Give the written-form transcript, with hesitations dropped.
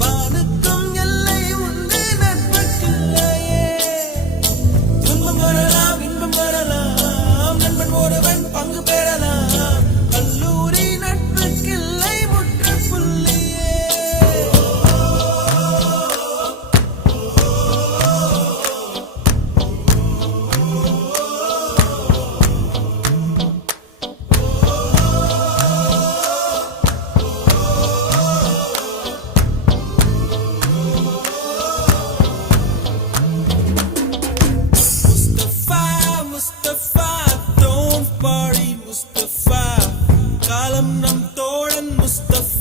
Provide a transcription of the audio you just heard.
வானுக்கும் எல்லை உண்டு நட்புக்கில்லையே. துன்பம் வரலாம் இன்பம் வரலாம் நண்பன் ஒருவன் பங்கு பெறலாம். கல்லூரி நட்புக்கில்லை முற்றுப்புள்ளியே. Mustafa, don't worry Mustafa, காலம் நம் தோழன் Mustafa.